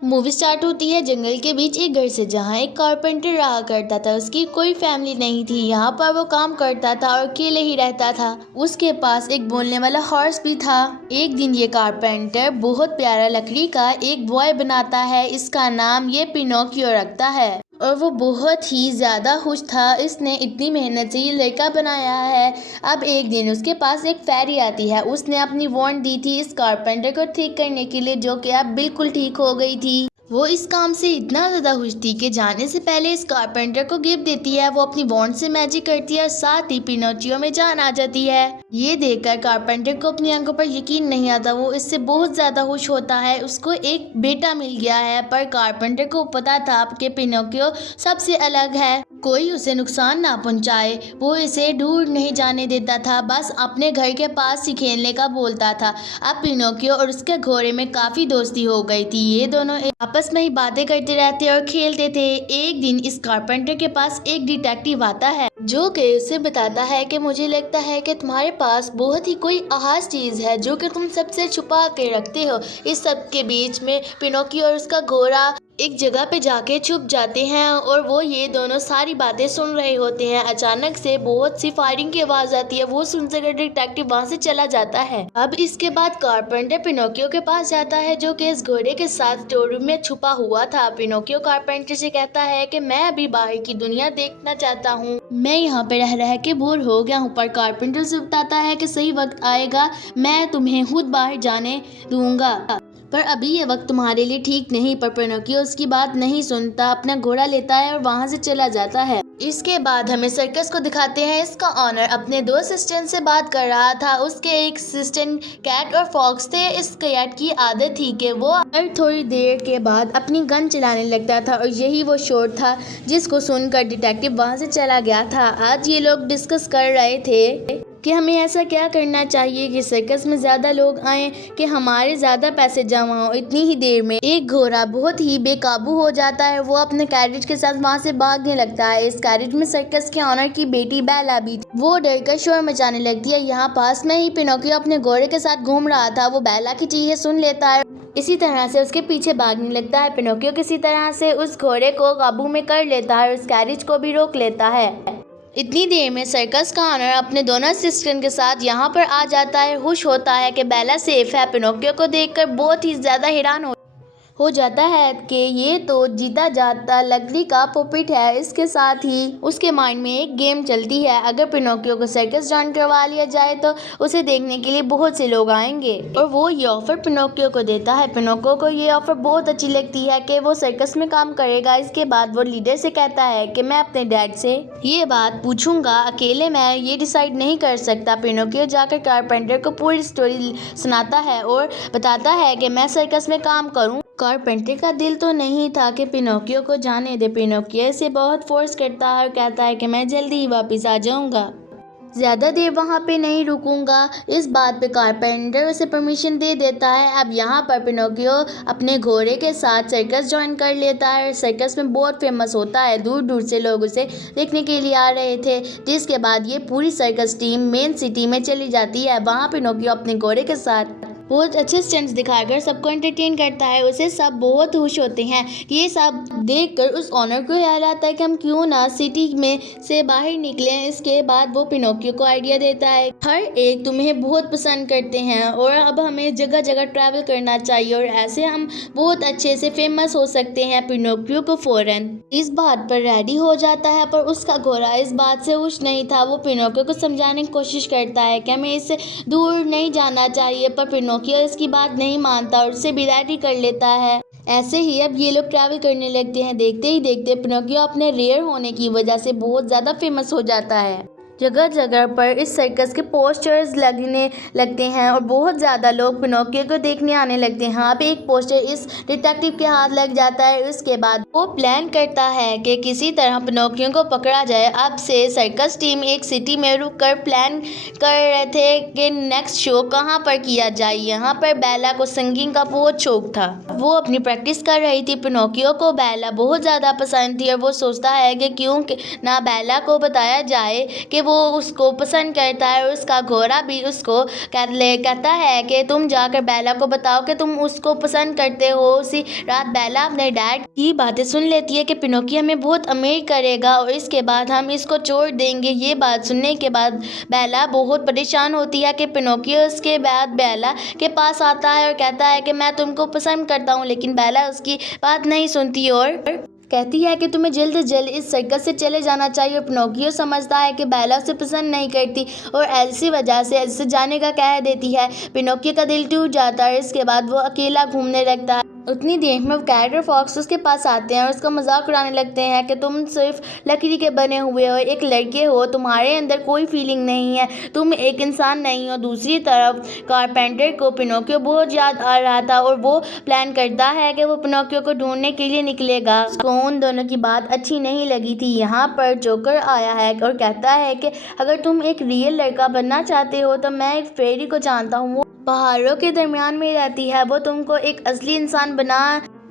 Movie start होती है जंगल के बीच एक घर से, जहाँ एक कारपेंटर रहा करता था। उसकी कोई फैमिली नहीं थी। यहाँ पर वो काम करता था और अकेले ही रहता था। उसके पास एक बोलने वाला हॉर्स भी था। एक दिन ये कारपेंटर बहुत प्यारा लकड़ी का एक बॉय बनाता है। इसका नाम ये पिनोकियो रखता है और वो बहुत ही ज़्यादा खुश था। इसने इतनी मेहनत से ये लड़का बनाया है। अब एक दिन उसके पास एक फेरी आती है। उसने अपनी वॉन्ड दी थी इस कारपेंटर को ठीक करने के लिए, जो कि अब बिल्कुल ठीक हो गई थी। वो इस काम से इतना ज़्यादा खुश थी कि जाने से पहले इस कारपेंटर को गिफ्ट देती है। वो अपनी वॉन्ड से मैजिक करती है और साथ ही पिनोचियो में जान आ जाती है। ये देखकर कारपेंटर को अपनी आंखों पर यकीन नहीं आता। वो इससे बहुत ज़्यादा खुश होता है। उसको एक बेटा मिल गया है, पर कारपेंटर को पता था कि पिनोकियो सबसे अलग है, कोई उसे नुकसान ना पहुंचाए। वो इसे दूर नहीं जाने देता था, बस अपने घर के पास ही खेलने का बोलता था। अब पिनोकियो और उसके घोड़े में काफ़ी दोस्ती हो गई थी। ये दोनों आपस में ही बातें करते रहते और खेलते थे। एक दिन इस कारपेंटर के पास एक डिटेक्टिव आता है, जो कि उसे बताता है कि मुझे लगता है कि तुम्हारे पास बहुत ही कोई खास चीज़ है जो कि तुम सबसे छुपा के रखते हो। इस सब के बीच में पिनोकियो और उसका घोड़ा एक जगह पे जाके छुप जाते हैं और वो ये दोनों सारी बातें सुन रहे होते हैं। अचानक से बहुत सी फायरिंग की आवाज़ आती है। वो सुनकर डिटेक्टिव वहाँ से चला जाता है। अब इसके बाद कारपेंटर पिनोकियो के पास जाता है, जो कि इस घोड़े के साथ स्टोर रूम में छुपा हुआ था। पिनोकियो कारपेंटर से कहता है कि मैं अभी बाहर की दुनिया देखना चाहता हूँ, मैं यहाँ पे रह रह के बोर हो गया हूँ। पर कारपेंटर से बताता है कि सही वक्त आएगा, मैं तुम्हें खुद बाहर जाने दूंगा, पर अभी ये वक्त तुम्हारे लिए ठीक नहीं। पर पिनोकियो उसकी बात नहीं सुनता, अपना घोड़ा लेता है और वहाँ से चला जाता है। इसके बाद हमें सर्कस को दिखाते हैं। इसका ऑनर अपने दो असिस्टेंट से बात कर रहा था। उसके एक असिस्टेंट कैट और फॉक्स थे। इस कैट की आदत थी कि वो हर थोड़ी देर के बाद अपनी गन चलाने लगता था और यही वो शोर था जिसको सुनकर डिटेक्टिव वहाँ से चला गया था। आज ये लोग डिस्कस कर रहे थे कि हमें ऐसा क्या करना चाहिए कि सर्कस में ज़्यादा लोग आएं, कि हमारे ज़्यादा पैसे जमा हो। इतनी ही देर में एक घोड़ा बहुत ही बेकाबू हो जाता है। वो अपने कैरेज के साथ वहाँ से भागने लगता है। इस कैरेज में सर्कस के ऑनर की बेटी बेला भी थी। वो डरकर शोर मचाने लगती है। यहाँ पास में ही पिनोकियो अपने घोड़े के साथ घूम रहा था। वो बेला की चीखें सुन लेता है, इसी तरह से उसके पीछे भागने लगता है। पिनोकियो किसी तरह से उस घोड़े को काबू में कर लेता है और उस कैरेज को भी रोक लेता है। इतनी देर में सर्कस का ऑनर अपने दोनों असिस्टेंट के साथ यहाँ पर आ जाता है। खुश होता है कि बेला सेफ है। पिनोकियो को देखकर बहुत ही ज़्यादा हैरान हो जाता है कि ये तो जीता जाता लकड़ी का पुपेट है। इसके साथ ही उसके माइंड में एक गेम चलती है, अगर पिनोकियो को सर्कस ज्वाइन करवा लिया जाए तो उसे देखने के लिए बहुत से लोग आएंगे। और वो ये ऑफर पिनोकियो को देता है। पिनोकियो को ये ऑफर बहुत अच्छी लगती है कि वो सर्कस में काम करेगा। इसके बाद वो लीडर से कहता है कि मैं अपने डैड से ये बात पूछूंगा, अकेले मैं ये डिसाइड नहीं कर सकता। पिनोकियो जाकर कारपेंटर को पूरी स्टोरी सुनाता है और बताता है कि मैं सर्कस में काम करूँ। कारपेंटर का दिल तो नहीं था कि पिनोकियो को जाने दे। पिनोकियो इसे बहुत फोर्स करता है और कहता है कि मैं जल्दी ही वापस आ जाऊंगा, ज़्यादा देर वहाँ पे नहीं रुकूंगा। इस बात पे कारपेंटर उसे परमिशन दे देता है। अब यहाँ पर पिनोकियो अपने घोड़े के साथ सर्कस ज्वाइन कर लेता है और सर्कस में बहुत फेमस होता है। दूर दूर से लोग उसे देखने के लिए आ रहे थे। जिसके बाद ये पूरी सर्कस टीम मेन सिटी में चली जाती है। वहाँ पिनोकियो अपने घोड़े के साथ बहुत अच्छे स्टंट्स दिखाकर सबको एंटरटेन करता है। उसे सब बहुत खुश होते हैं। ये सब देखकर उस ऑनर को ख्याल आता है कि हम क्यों ना सिटी में से बाहर निकलें। इसके बाद वो पिनोकियो को आइडिया देता है, हर एक तुम्हें बहुत पसंद करते हैं और अब हमें जगह जगह ट्रैवल करना चाहिए और ऐसे हम बहुत अच्छे से फेमस हो सकते हैं। पिनोकियो को फौरन इस बात पर रेडी हो जाता है, पर उसका घोड़ा इस बात से खुश नहीं था। वो पिनोकियो को समझाने की कोशिश करता है कि हमें इससे दूर नहीं जाना चाहिए, पर पिनोकियो इसकी बात नहीं मानता और उससे विदाई कर लेता है। ऐसे ही अब ये लोग ट्रैवल करने लगते हैं। देखते ही देखते पिनोकियो अपने रेयर होने की वजह से बहुत ज़्यादा फेमस हो जाता है। जगह जगह पर इस सर्कस के पोस्टर्स लगने लगते हैं और बहुत ज़्यादा लोग पिनोकियो को देखने आने लगते हैं। यहाँ पे एक पोस्टर इस डिटेक्टिव के हाथ लग जाता है। उसके बाद वो प्लान करता है कि किसी तरह पिनोकियो को पकड़ा जाए। अब से सर्कस टीम एक सिटी में रुककर प्लान कर रहे थे कि नेक्स्ट शो कहाँ पर किया जाए। यहाँ पर बेला को सिंगिंग का बहुत शौक था। वो अपनी प्रैक्टिस कर रही थी। पिनोकियो को बेला बहुत ज़्यादा पसंद थी और वो सोचता है कि क्यों ना बेला को बताया जाए कि वो उसको पसंद करता है और उसका घोड़ा भी उसको कहता है कि तुम जाकर बेला को बताओ कि तुम उसको पसंद करते हो। उसी रात बेला अपने डैड की बातें सुन लेती है कि पिनोकियो हमें बहुत अमीर करेगा और इसके बाद हम इसको छोड़ देंगे। ये बात सुनने के बाद बेला बहुत परेशान होती है कि पिनोकियो उसके बाद बेला के पास आता है और कहता है कि मैं तुमको पसंद करता हूँ, लेकिन बेला उसकी बात नहीं सुनती और कहती है कि तुम्हें जल्द से जल्द इस सर्कस से चले जाना चाहिए। और पिनोकियो समझता है कि बेला उसे पसंद नहीं करती और ऐसी वजह से ऐसे जाने का कह देती है। पिनोकियो का दिल टूट जाता है। इसके बाद वो अकेला घूमने लगता है। उतनी देर में कैट और फॉक्स उसके पास आते हैं और उसका मजाक उड़ाने लगते हैं कि तुम सिर्फ लकड़ी के बने हुए हो, एक लड़के हो, तुम्हारे अंदर कोई फीलिंग नहीं है, तुम एक इंसान नहीं हो। दूसरी तरफ कारपेंटर को पिनोकियो बहुत याद आ रहा था और वो प्लान करता है कि वो पिनोकियो को ढूंढने के लिए निकलेगा। उसको उन दोनों की बात अच्छी नहीं लगी थी। यहाँ पर जोकर आया है और कहता है कि अगर तुम एक रियल लड़का बनना चाहते हो तो मैं एक फेरी को जानता हूँ, वो पहाड़ों के दरमियान में रहती है, वो तुमको एक असली इंसान बना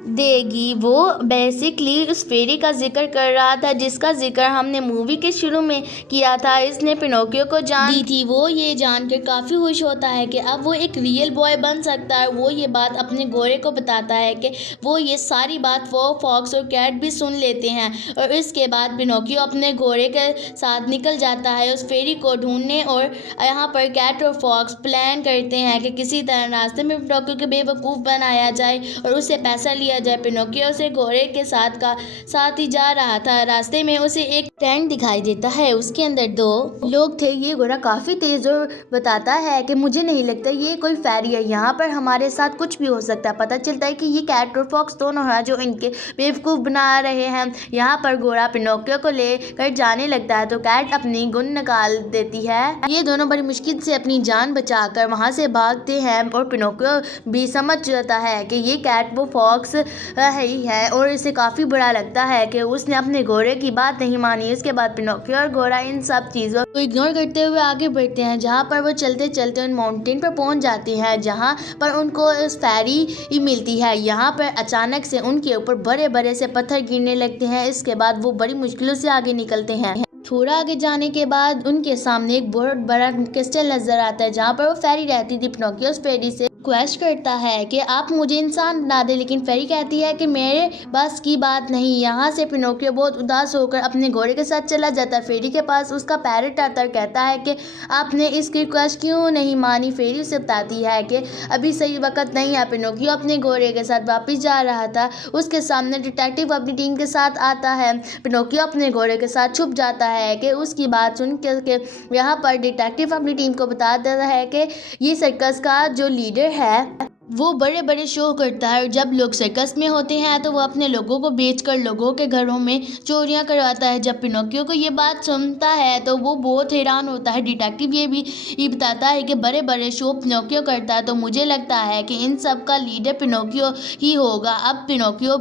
देगी। वो बेसिकली उस फेरी का जिक्र कर रहा था जिसका जिक्र हमने मूवी के शुरू में किया था। इसने पिनोकियो को जान दी थी। वो ये जानकर काफ़ी खुश होता है कि अब वो एक रियल बॉय बन सकता है। वो ये बात अपने घोड़े को बताता है कि वो ये सारी बात वो फॉक्स और कैट भी सुन लेते हैं और इसके बाद पिनोकियो अपने घोड़े के साथ निकल जाता है उस फेरी को ढूंढने। और यहाँ पर कैट और फॉक्स प्लान करते हैं कि किसी तरह रास्ते में पिनोकियो को बेवकूफ़ बनाया जाए और उससे पैसा लिया जाए। पिनोकियो से घोड़े के साथ ही जा रहा था। रास्ते में उसे एक टेंट दिखाई देता है, उसके अंदर दो लोग थे। ये घोड़ा काफी तेज और बताता है कि मुझे नहीं लगता ये कोई फेरी है, यहाँ पर हमारे साथ कुछ भी हो सकता है। पता चलता है कि ये कैट और फॉक्स दोनों हैं जो इनके बेवकूफ बना रहे हैं। यहाँ पर घोड़ा पिनोकियो को लेकर जाने लगता है तो कैट अपनी गन निकाल देती है। ये दोनों बड़ी मुश्किल से अपनी जान बचाकर वहां से भागते हैं और पिनोकियो भी समझ जाता है कि ये कैट वो फॉक्स ही है और इसे काफ़ी बुरा लगता है कि उसने अपने घोड़े की बात नहीं मानी। इसके बाद पिनोकियो और घोड़ा इन सब चीज़ों को इग्नोर करते हुए आगे बढ़ते हैं। जहाँ पर वो चलते चलते उन माउंटेन पर पहुँच जाते हैं जहाँ पर उनको इस फेरी ही मिलती है। यहाँ पर अचानक से उनके ऊपर बड़े बड़े से पत्थर गिरने लगते हैं। इसके बाद वो बड़ी मुश्किलों से आगे निकलते हैं। थोड़ा आगे जाने के बाद उनके सामने एक बहुत बड़ा क्रिस्टल नजर आता है जहाँ पर वो फेरी रहती थी। पिनोकियो उस फेरी से रिक्वेस्ट करता है कि आप मुझे इंसान बना दे, लेकिन फेरी कहती है कि मेरे बस की बात नहीं। यहाँ से पिनोकियो बहुत उदास होकर अपने घोड़े के साथ चला जाता है। फेरी के पास उसका पैरट आता है, कहता है कि आपने इसकी रिक्वेस्ट क्यों नहीं मानी। फेरी उसे बताती है कि अभी सही वक्त नहीं है। पिनोकियो अपने घोड़े के साथ वापस जा रहा था, उसके सामने डिटेक्टिव अपनी टीम के साथ आता है। पिनोकियो अपने घोड़े के साथ छुप जाता है कि उसकी बात सुन के यहाँ पर डिटेक्टिव अपनी टीम को बता देता है कि ये सर्कस का जो लीडर है वो बड़े बड़े शो करता है और जब लोग सर्कस में होते हैं तो वो अपने लोगों को बेचकर लोगों के घरों में चोरियां करवाता है। जब पिनोकियो को ये बात सुनता है तो वो बहुत हैरान होता है। डिटेक्टिव ये बताता है कि बड़े बड़े शो पिनोकियो करता है, तो मुझे लगता है कि इन सब का लीडर पिनोकियो ही होगा। अब पिनोकियो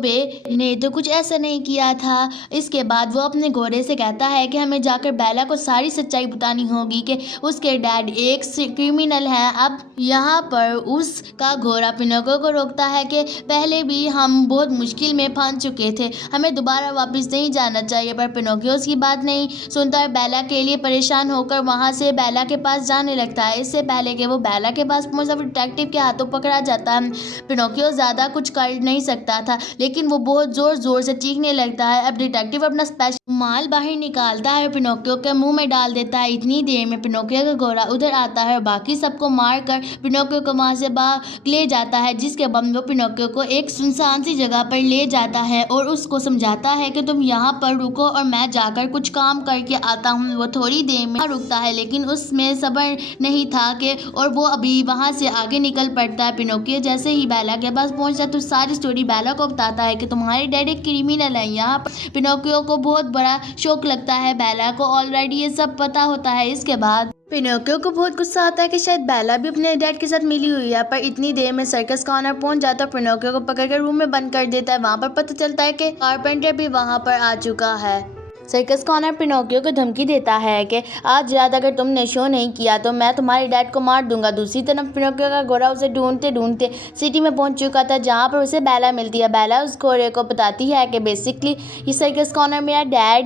ने तो कुछ ऐसा नहीं किया था। इसके बाद वो अपने घोड़े से कहता है कि हमें जाकर बेला को सारी सच्चाई बतानी होगी कि उसके डैड एक क्रिमिनल है। अब यहाँ पर उसका घोड़ा पिनोकियो को रोकता है कि पहले भी हम बहुत मुश्किल में फंस चुके थे, हमें दोबारा वापस नहीं जाना चाहिए। पर पिनोकियो उसकी बात नहीं सुनता है। बेला के लिए परेशान होकर वहां से बेला के पास जाने लगता है। इससे पहले कि वो बेला के पास पहुंचता डिटेक्टिव के हाथों पकड़ा जाता है। पिनोकियो ज़्यादा कुछ कर नहीं सकता था, लेकिन वो बहुत ज़ोर ज़ोर से चीखने लगता है। अब डिटेक्टिव अपना स्पेशल माल बाहर निकालता है और पिनोकियो के मुंह में डाल देता है। इतनी देर में पिनोकियो का घोड़ा उधर आता है और बाकी सबको मारकर पिनोकियो को वहां से भाग ले जाता है, जिसके बाद वो पिनोकियो को एक सुनसान सी जगह पर ले जाता है और उसको समझाता है कि तुम यहाँ पर रुको और मैं जाकर कुछ काम करके आता हूँ। वो थोड़ी देर में रुकता है, लेकिन उसमें सब्र नहीं था कि और वो अभी वहाँ से आगे निकल पड़ता है। पिनोकियो जैसे ही बेला के पास पहुँचता है तो सारी स्टोरी बेला को बताता है कि तुम्हारे डैड एक क्रिमिनल है। यहाँ पर पिनोकियो को बहुत बड़ा शौक लगता है, बेला को ऑलरेडी ये सब पता होता है। इसके बाद पिनोकियो को बहुत गुस्सा आता है कि शायद बेला भी अपने डैड के साथ मिली हुई है, पर इतनी देर में सर्कस का ऑनर पहुंच जाता है। पिनोकियो को पकड़कर रूम में बंद कर देता है। वहां पर पता चलता है कि कारपेंटर भी वहां पर आ चुका है। सर्कस का ऑनर पिनोकियो को धमकी देता है कि आज रात अगर तुमने शो नहीं किया तो मैं तुम्हारे डैड को मार दूंगा। दूसरी तरफ पिनोकियो का घोड़ा उसे ढूंढते ढूंढते सिटी में पहुंच चुका था, जहां पर उसे बेला मिलती है। बेला उस घोड़े को बताती है कि बेसिकली ये सर्कस का ऑनर मेरा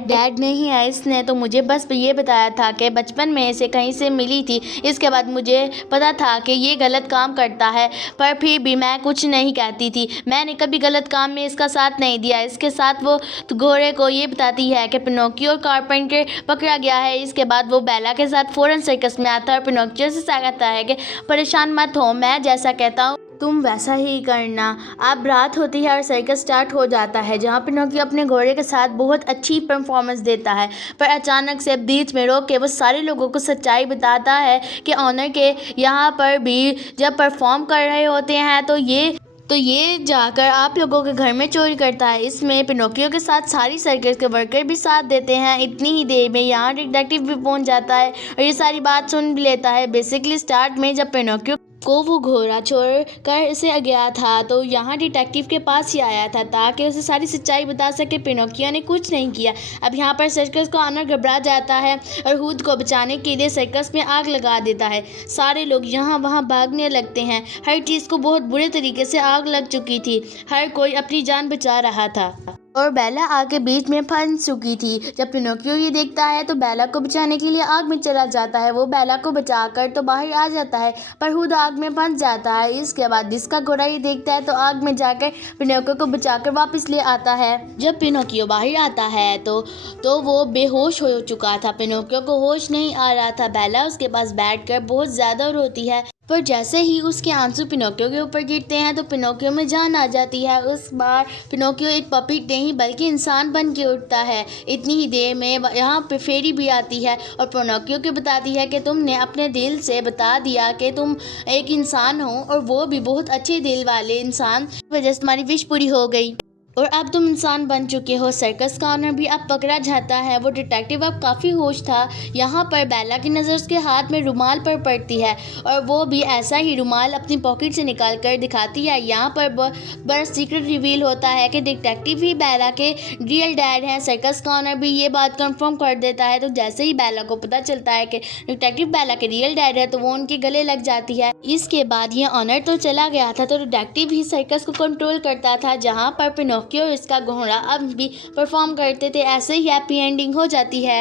डैड नहीं है, इसने तो मुझे बस ये बताया था कि बचपन में इसे कहीं से मिली थी। इसके बाद मुझे पता था कि ये गलत काम करता है, पर फिर भी मैं कुछ नहीं कहती थी। मैंने कभी गलत काम में इसका साथ नहीं दिया। इसके साथ वो घोड़े को ये बताती है कि पिनोकियो कारपेंटर पकड़ा गया है। इसके बाद वो बेला के साथ फौरन सर्कस में आता है और पिनोकियो से कहता है कि परेशान मत हो, मैं जैसा कहता हूँ तुम वैसा ही करना। अब रात होती है और सर्कस स्टार्ट हो जाता है, जहाँ पिनोकियो अपने घोड़े के साथ बहुत अच्छी परफॉर्मेंस देता है, पर अचानक से बीच में रोक के वो सारे लोगों को सच्चाई बताता है कि ऑनर के यहाँ पर भी जब परफॉर्म कर रहे होते हैं तो ये जाकर आप लोगों के घर में चोरी करता है। इसमें पिनोकियो के साथ सारी सर्कस के वर्कर भी साथ देते हैं। इतनी ही देर में यहाँ डिटेक्टिव भी पहुँच जाता है और ये सारी बात सुन भी लेता है। बेसिकली स्टार्ट में जब पिनोकियो को वो घोड़ा छोड़ कर इसे गया था तो यहाँ डिटेक्टिव के पास ही आया था ताकि उसे सारी सच्चाई बता सके। पिनोकियो ने कुछ नहीं किया। अब यहाँ पर सर्कस का ऑनर घबरा जाता है और खुद को बचाने के लिए सर्कस में आग लगा देता है। सारे लोग यहाँ वहाँ भागने लगते हैं। हर चीज़ को बहुत बुरे तरीके से आग लग चुकी थी। हर कोई अपनी जान बचा रहा था और बेला आग के बीच में फंस चुकी थी। जब पिनोकियो ये देखता है तो बेला को बचाने के लिए आग में चला जाता है। वो बेला को बचाकर तो बाहर आ जाता है, पर खुद आग में फंस जाता है। इसके बाद जिसका घोड़ा ये देखता है तो आग में जाकर पिनोकियो को बचाकर वापस ले आता है। जब पिनोकियो बाहर आता है तो वो बेहोश हो चुका था। पिनोकियो को होश नहीं आ रहा था। बेला उसके पास बैठकर बहुत ज़्यादा रोती है, पर जैसे ही उसके आंसू पिनोकियो के ऊपर गिरते हैं तो पिनोकियो में जान आ जाती है। उस बार पिनोकियो एक पपीट नहीं बल्कि इंसान बन के उठता है। इतनी ही देर में यहाँ पे फेरी भी आती है और पिनोकियो को बताती है कि तुमने अपने दिल से बता दिया कि तुम एक इंसान हो, और वो भी बहुत अच्छे दिल वाले इंसान, वजह से तुम्हारी विश पूरी हो गई और अब तुम इंसान बन चुके हो। सर्कस का ऑनर भी अब पकड़ा जाता है। वो डिटेक्टिव अब काफ़ी होश था। यहाँ पर बेला की नज़र उसके हाथ में रुमाल पर पड़ती है और वो भी ऐसा ही रुमाल अपनी पॉकेट से निकाल कर दिखाती है। यहाँ पर बड़ा सीक्रेट रिवील होता है कि डिटेक्टिव ही बेला के रियल डैड हैं। सर्कस का ऑनर भी ये बात कंफर्म कर देता है। तो जैसे ही बेला को पता चलता है कि डिटेक्टिव बेला के रियल डैड है तो वो उनके गले लग जाती है। इसके बाद ये ऑनर तो चला गया था तो डिटेक्टिव ही सर्कस को कंट्रोल करता था, जहाँ पर पिनोकियो और इसका घोड़ा अब भी परफॉर्म करते थे। ऐसे ही हैप्पी एंडिंग हो जाती है।